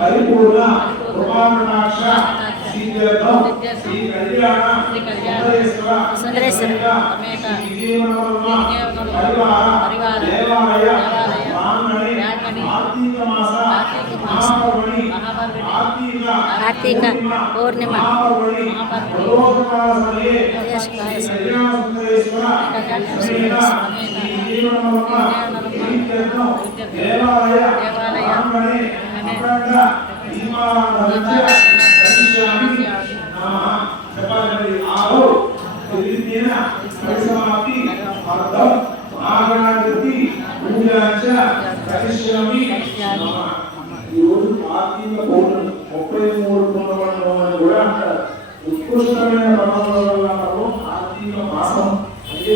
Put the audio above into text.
పరిపూర్ణ కృపాకటాక్ష శ్రీదేవం శ్రీ కళ్యాణ సుందరేశ్వర సుందరేశ్వర శ్రీ పరివార. దేవాలయ కార్తీక పౌర్ణిమ పరిసమాప్తి అర్థం ఆగణాగతి పూజాచ నమః ఈ రోజు కార్తీక పౌర్ణమి ముప్పై మూడు పొందబడడం అని కూడా అంటారు. ఉత్కృష్టమైన పర్వముల వల్ల మాసం అంటే